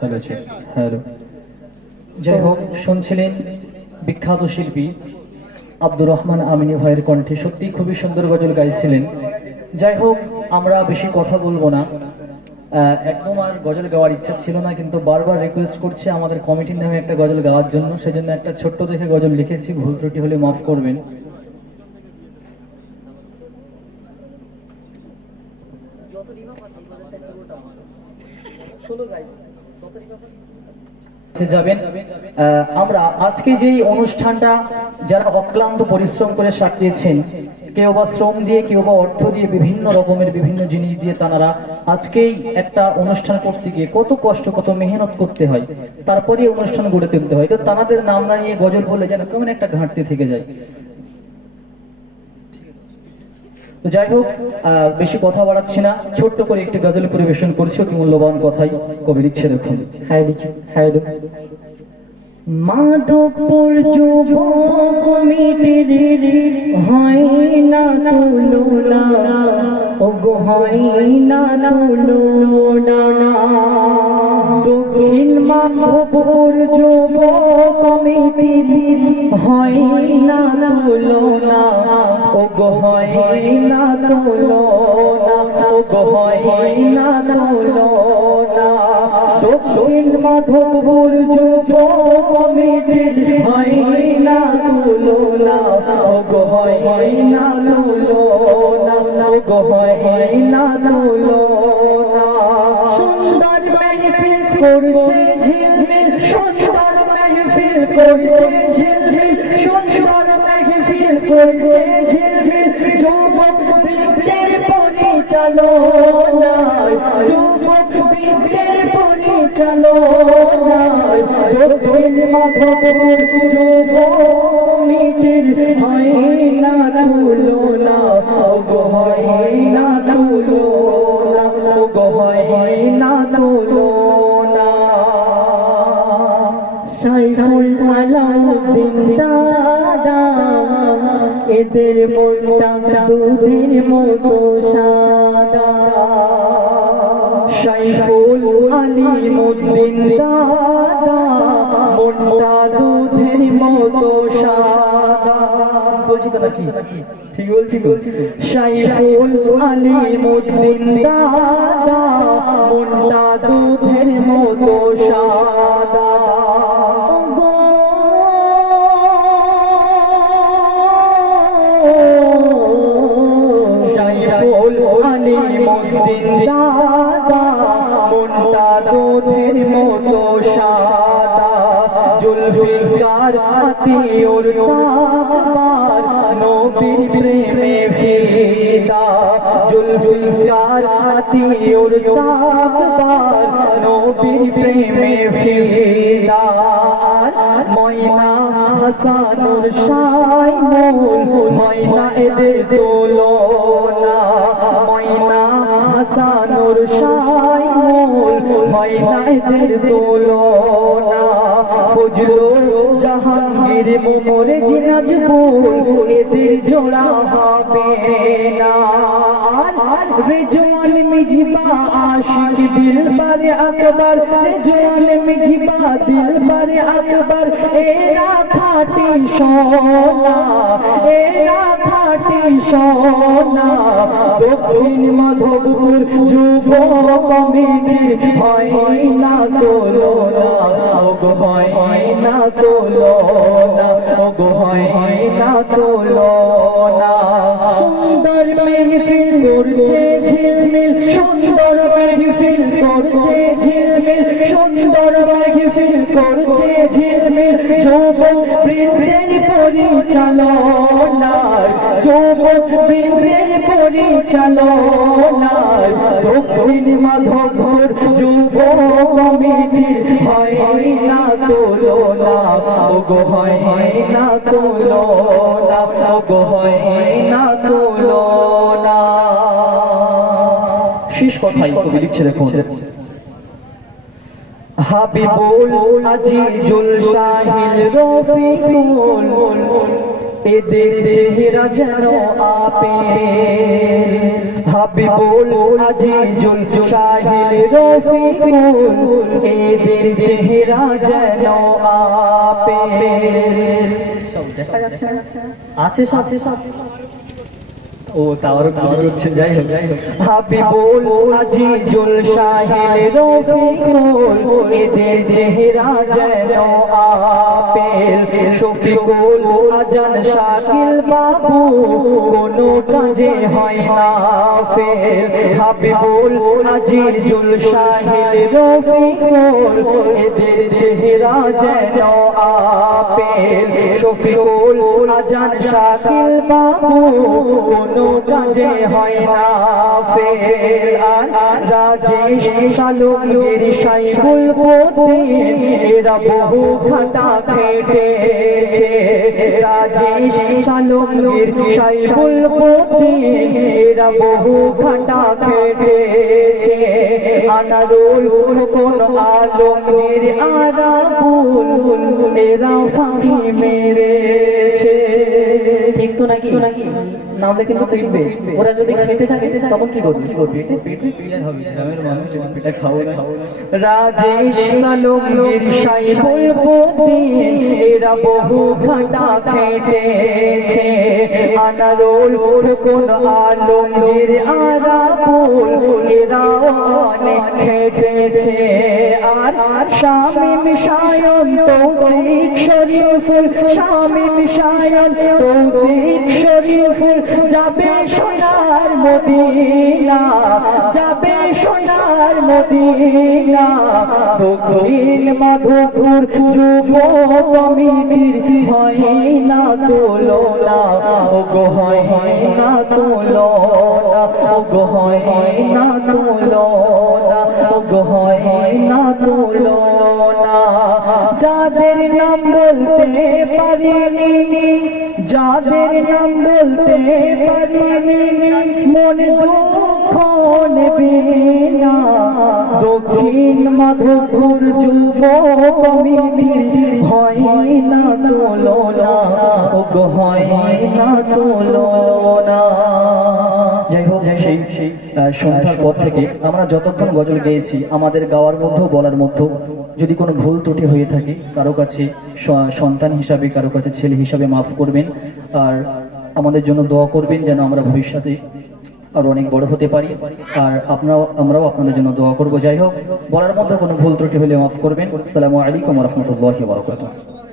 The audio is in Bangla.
Hello hello. যাই হোক, শুনছিলেন বিখ্যাত শিল্পী আব্দুর রহমান আমিনী ভাইয়ের কণ্ঠে, সত্যি খুবই সুন্দর গজল গাইছিলেন। যাই হোক, আমরা বেশি কথা বলবো না, একদম আর গজল গাওয়ার ইচ্ছা ছিল না, কিন্তু বারবার রিকোয়েস্ট করছে আমাদের কমিটির নামে একটা গজল গাওয়ার জন্য, সেজন্য একটা ছোট্ট দেখে গজল লিখেছি, ভুল ত্রুটি হলে মাফ করবেন। যাবেন আমরা আজকে যে অনুষ্ঠানটা যারা অক্লান্ত পরিশ্রম করে সাজিয়েছেন, কেউ বা শ্রম দিয়ে, কেউ বা অর্থ দিয়ে, বিভিন্ন রকমের বিভিন্ন জিনিস দিয়ে তারা আজকেই একটা অনুষ্ঠান করতে গিয়ে কত কষ্ট, কত মেহনত করতে হয়, তারপরে অনুষ্ঠান গড়ে তুলতে হয়। তো তাদের নাম না নিয়ে গজল বলে যেন কেমন একটা ঘাটতি থেকে যায়। তো যাই হোক, বেশি কথা বাড়াচ্ছি না, ছোট্ট করে একটি গজল পরিবেশন করছি, অতি মূল্যবান কথাই কবি লিখছে। দেখুন, মাধবপুর যুব কমিটির হয় না তুলনা, ওগো হয় না তুলনা। দক্ষিণ মাধবপুর যুব কমিটির হয় না তুলনা, ওগো হয় না তুলনা, ওগো হয় না তুলনা। দক্ষিণ মাধবপুর যুব কমিটির হয় না তুলনা, ওগো হয় না তুলনা, ওগো হয় না তুলনা। সুন্দর মেহফিল করছে ঝিলমিল, সুন্দর মেহফিল করছে ঝিলমিল, সুন্দর মেহফিল করছে ঝিলমিল। যুবক বৃন্দের পরিচালনায়, যুবক বৃন্দের পরিচালনায়, দক্ষিণ মাধবপুর যুব কমিটির হয় না তুলনা, ওগো হয় না তুলনা, ওগো হয় না তুলনা। সাইফুল আলাউদ্দিন দাদা, এদের মনটা দুধের মতো সাদা। সাইফুল আলিমউদ্দিন দাদা, মনটা দুধের মতো সাদা। বলছি তো নাকি? ঠিক বলছি তো? সাইফুল আলিমউদ্দিন দাদা, মনটা দুধের মতো সাদা। সাইফুল আলিমউদ্দিন দাদা, মনটা দুধের মতো সাদা। জুলফিকার আতিউর সাবার, নবীর প্রেমে ফিদা। জুলফিকার আতিউর সাবার, নবীর প্রেমে ফিদা। ময়না হাসানুর শাইমুল, ময়না এদের তুলনা। ময়না হাসানুর শাইমুল, ময়না এদের তুলনা। ফজলুল জাহাঙ্গীর মোমর জিনাজপুর, এদের জোড়া হবে না। রেজওয়ান মিজবা আশিক দিলবার আকবর, রেজওয়ান মিজবা দিলবার আকবর, এরা খাঁটি সোনা, এরা খাঁটি সোনা। দক্ষিণ মাধবপুর যুব কমিটির হয় না তুলনা, ওগো হয় না তুলনা, ওগো হয় না তুলনা। সুন্দর মেহফিল করছে ঝিলমিল, সুন্দর মেহফিল করছে ঝিলমিল, সুন্দর মেহফিল করছে ঝিলমিল। যুবক বৃন্দের পরিচালনায়, যুবক বৃন্দের পরিচালনায়, দক্ষিণ মাধবপুর যুব কমিটির হয় না তুলনা, ওগো হয় না তুলনা, ওগো হয় না তুলনা। শেষ কথাই কবি লিখছে, দেখুন। হাবিবুল আজিজুল শাহিল রফিকুল, এদের চেহারা যেন আপেল। হাবিবুল আজিজুল শাহিল রফিকুল, এদের চেহারা যেন আপেল। সব দেখা যাচ্ছে না? আছে সব ও তাওয়ারও করছে। যাই হোক হাবিবুল আজিজুল শাহিল রফিকুল এদের চেহারা যেন আপেল। শফিকুল আজান শাকিল বাবু কোনো কাজে হয় না ফেল। হাবিবুল আজিজুল শাহিল রফিকুল এদের চেহারা যেন আপেল। শফিকুল আজান শাকিল বাবু কোনো কাজে হয় না ফেল। আর রাজেশ সালুকের সাইবুল পতিন এরা বহু খাটা খেটেছে। রাজেশ সালুকের সাইবুল পতিন এরা বহু খাটা খেটেছে। আনারুল কোন আলমের আরাবুল এরা ফাঁকি মেরেছে। ঠিক তো নাকি? নামলে কিন্তু পিটবে। ওরা যদি খেতে থাকে তখন কি করবি? পেটে ক্লিয়ার হবে, গ্রামের মানুষ পেটা খাও না। রাজেশ সালুকের সাইবুল পতিন এরা বহু ঘাটা খেটেছে। আনারুল কোন আলমের আরাবুল এরা অনেক খেটেছে। আর শামিম শায়ন তৌসিক শরীফুল, শামিম শায়ন তৌসিক শরীফুল যাবে সোনার মদিনা, যাবে সোনার মদিনা। দক্ষিণ মাধবপুর যুব কমিটির হয় না তুলনা, ওগো হয় না তুলনা, ওগো হয় না তুলনা, ওগো হয় না তুলনা। যাদের নাম বলতে পারিনি, যাদের নাম বলতে পারিনি মনে দুঃখ নেবে না। দক্ষিণ মাধবপুর যুব কমিটির হয় না তুলনা, ওগো হয় না তুলনা। যাই হোক, সেই সন্ধ্যার পর থেকে আমরা যতক্ষণ গজল গেয়েছি আমাদের গাওয়ার মধ্যেও বলার মধ্যেও যদি কোনো ভুল ত্রুটি হয়ে থাকে কারো কাছে সন্তান হিসাবে, কারো কাছে ছেলে হিসাবে মাফ করবেন। আর আমাদের জন্য দোয়া করবেন যেন আমরা ভবিষ্যতে আরো অনেক বড় হতে পারি। আর আমরাও আপনাদের জন্য দোয়া করবো। যাই হোক, বলার মধ্যে কোনো ভুল ত্রুটি হলে মাফ করবেন। আসসালামু আলাইকুম ওয়া রাহমাতুল্লাহি ওয়া বারাকাতুহু।